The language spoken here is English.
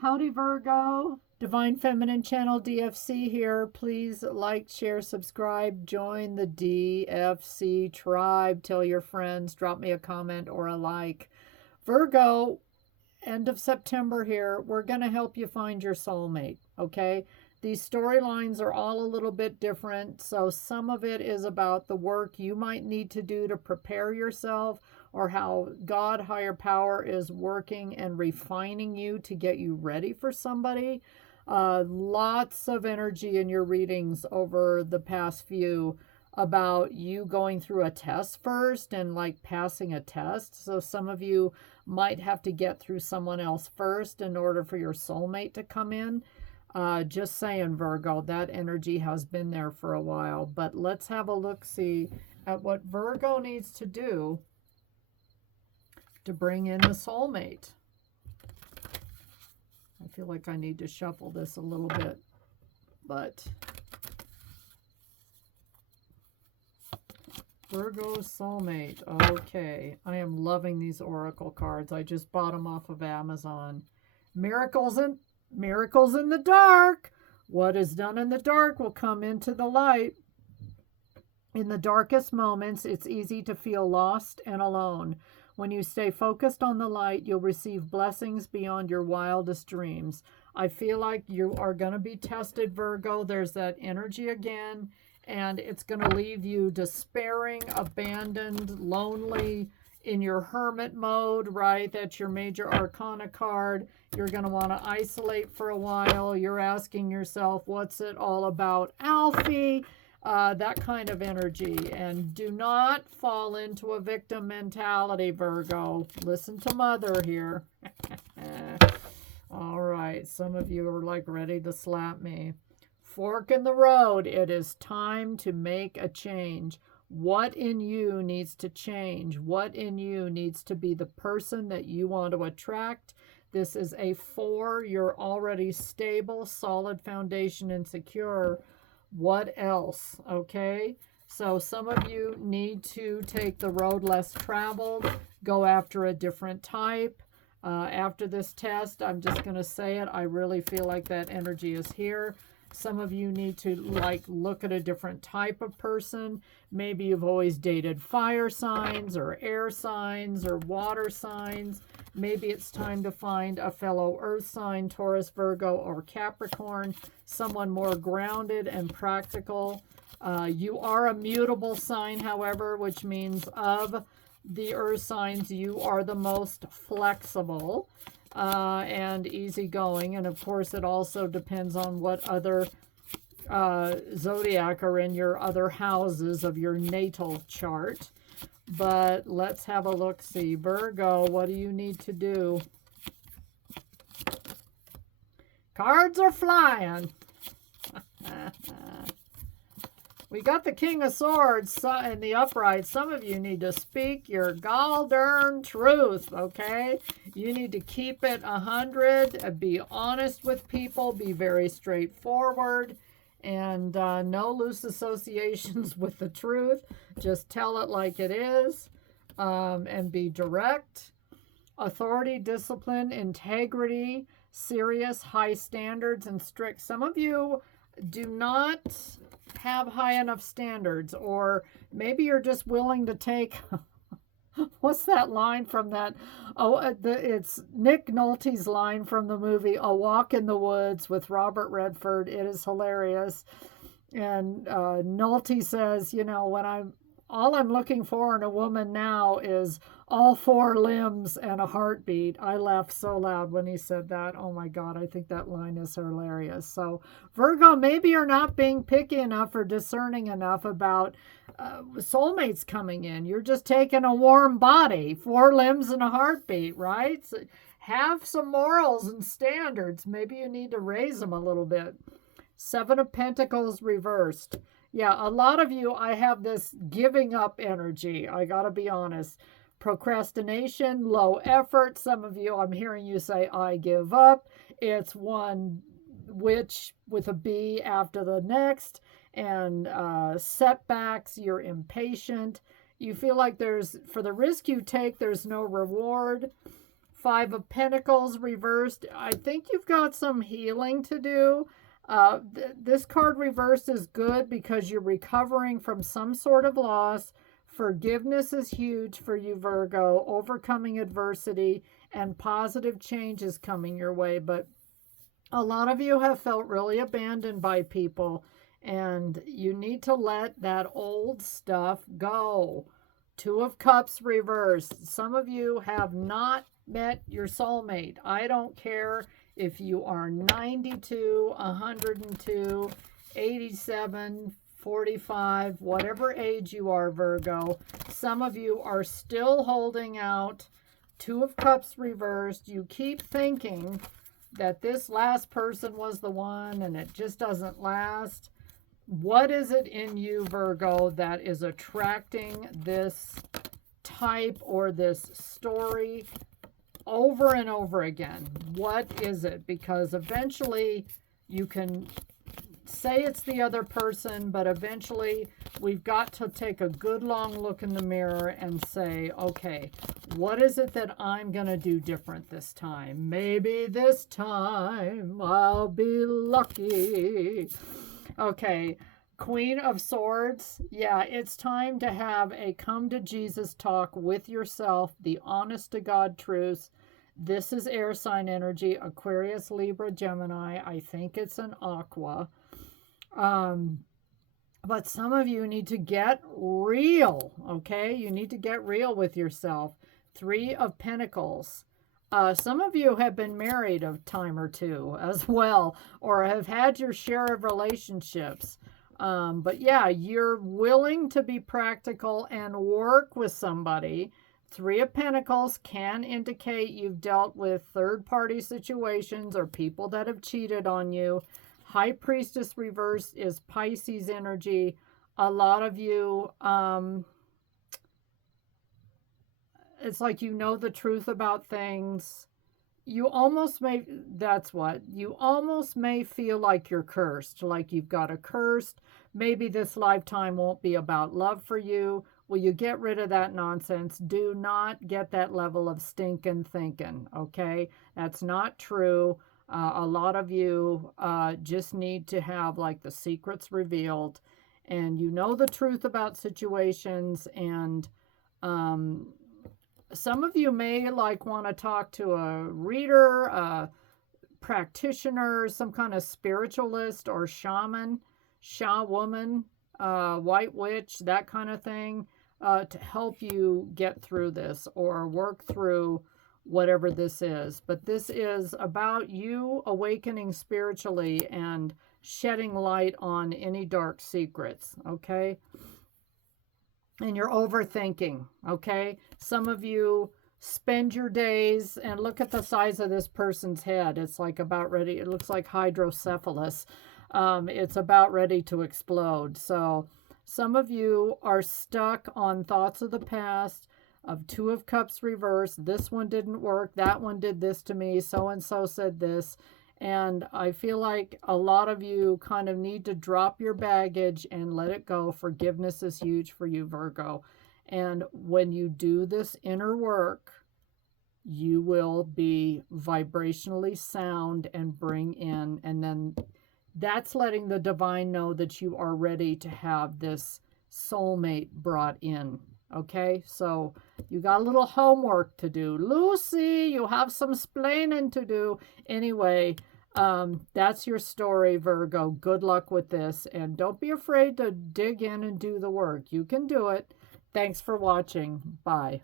Howdy Virgo, Divine Feminine Channel DFC here. Please like, share, subscribe, join the DFC tribe, tell your friends, drop me a comment or a like. Virgo, end of September here, we're going to help you find your soulmate, okay? These storylines are all a little bit different, so some of it is about the work you might need to do to prepare yourself, or how God, higher power, is working and refining you to get you ready for somebody. Lots of energy in your readings over the past few about you going through a test first and like passing a test. So some of you might have to get through someone else first in order for your soulmate to come in. Just saying, Virgo, that energy has been there for a while. But let's have a look-see at what Virgo needs to do to bring in the soulmate. I feel like I need to shuffle this a little bit, but Virgo soulmate. Okay, I am loving these oracle cards. I just bought them off of Amazon. Miracles in the dark. What is done in the dark will come into the light. In the darkest moments, it's easy to feel lost and alone. When you stay focused on the light, you'll receive blessings beyond your wildest dreams. I feel like you are going to be tested, Virgo. There's that energy again, and it's going to leave you despairing, abandoned, lonely, in your hermit mode, right? That's your major arcana card. You're going to want to isolate for a while. You're asking yourself, what's it all about, Alfie? That kind of energy. And do not fall into a victim mentality, Virgo. Listen to Mother here. All right, some of you are like ready to slap me. Fork in the road. It is time to make a change. What in you needs to change? What in you needs to be the person that you want to attract? This is a 4. You're already stable, solid foundation, and secure. What else? Okay, so some of you need to take the road less traveled, go after a different type. After this test, I'm just going to say it, I really feel like that energy is here. Some of you need to like look at a different type of person. Maybe you've always dated fire signs or air signs or water signs. Maybe it's time to find a fellow earth sign, Taurus, Virgo, or Capricorn, someone more grounded and practical. You are a mutable sign, however, which means of the earth signs, you are the most flexible and easygoing. And of course, it also depends on what other zodiac are in your other houses of your natal chart. But let's have a look-see. Virgo, what do you need to do? Cards are flying. We got the King of Swords in the upright. Some of you need to speak your gall-darn truth, okay? You need to keep it 100. Be honest with people. Be very straightforward. And no loose associations with the truth. Just tell it like it is. And be direct. Authority, discipline, integrity, serious, high standards, and strict. Some of you do not have high enough standards, or maybe you're just willing to take what's that line from that? It's Nick Nolte's line from the movie A Walk in the Woods with Robert Redford. It is hilarious. And Nolte says, you know, all I'm looking for in a woman now is all 4 limbs and a heartbeat. I laughed so loud when he said that. Oh my God, I think that line is hilarious. So Virgo, maybe you're not being picky enough or discerning enough about soulmates coming in. You're just taking a warm body, 4 limbs and a heartbeat, right? So have some morals and standards. Maybe you need to raise them a little bit. 7 of Pentacles reversed. Yeah, a lot of you, I have this giving up energy. I got to be honest. Procrastination, low effort. Some of you, I'm hearing you say, I give up. It's one witch with a B after the next. And setbacks, you're impatient. You feel like for the risk you take, there's no reward. Five of Pentacles reversed. I think you've got some healing to do. This card reversed is good because you're recovering from some sort of loss. Forgiveness is huge for you, Virgo. Overcoming adversity and positive change is coming your way. But a lot of you have felt really abandoned by people, and you need to let that old stuff go. Two of Cups reversed. Some of you have not met your soulmate. I don't care if you are 92, 102, 87, 45, whatever age you are, Virgo. Some of you are still holding out. Two of Cups reversed. You keep thinking that this last person was the one and it just doesn't last. What is it in you, Virgo, that is attracting this type or this story over and over again? What is it? Because eventually you can say it's the other person, but eventually we've got to take a good long look in the mirror and say, okay, what is it that I'm going to do different this time? Maybe this time I'll be lucky. Okay, Queen of Swords. Yeah, it's time to have a come to Jesus talk with yourself, the honest to God truth. This is air sign energy, Aquarius, Libra, Gemini. I think it's an aqua. But some of you need to get real, okay? You need to get real with yourself. Three of Pentacles. Some of you have been married a time or two as well, or have had your share of relationships. But yeah, you're willing to be practical and work with somebody. Three of Pentacles can indicate you've dealt with third-party situations or people that have cheated on you. High Priestess reverse is Pisces energy. A lot of you, it's like you know the truth about things. You almost may, you almost may feel like you're cursed, like you've got a cursed. Maybe this lifetime won't be about love for you. Will you get rid of that nonsense? Do not get that level of stinking thinking, okay? That's not true. A lot of you just need to have like the secrets revealed, and you know the truth about situations, and some of you may like want to talk to a reader, a practitioner, some kind of spiritualist or shaman, woman, white witch, that kind of thing, to help you get through this or work through whatever this is. But this is about you awakening spiritually and shedding light on any dark secrets, okay? And you're overthinking, okay? Some of you spend your days, and look at the size of this person's head. It's like about ready, it looks like hydrocephalus. It's about ready to explode. So some of you are stuck on thoughts of the past, of Two of Cups reversed. This one didn't work. That one did this to me. So-and-so said this. And I feel like a lot of you kind of need to drop your baggage and let it go. Forgiveness is huge for you, Virgo. And when you do this inner work, you will be vibrationally sound and bring in. And then that's letting the divine know that you are ready to have this soulmate brought in. Okay, so you got a little homework to do. Lucy, you have some splaining to do. Anyway, that's your story, Virgo. Good luck with this. And don't be afraid to dig in and do the work. You can do it. Thanks for watching. Bye.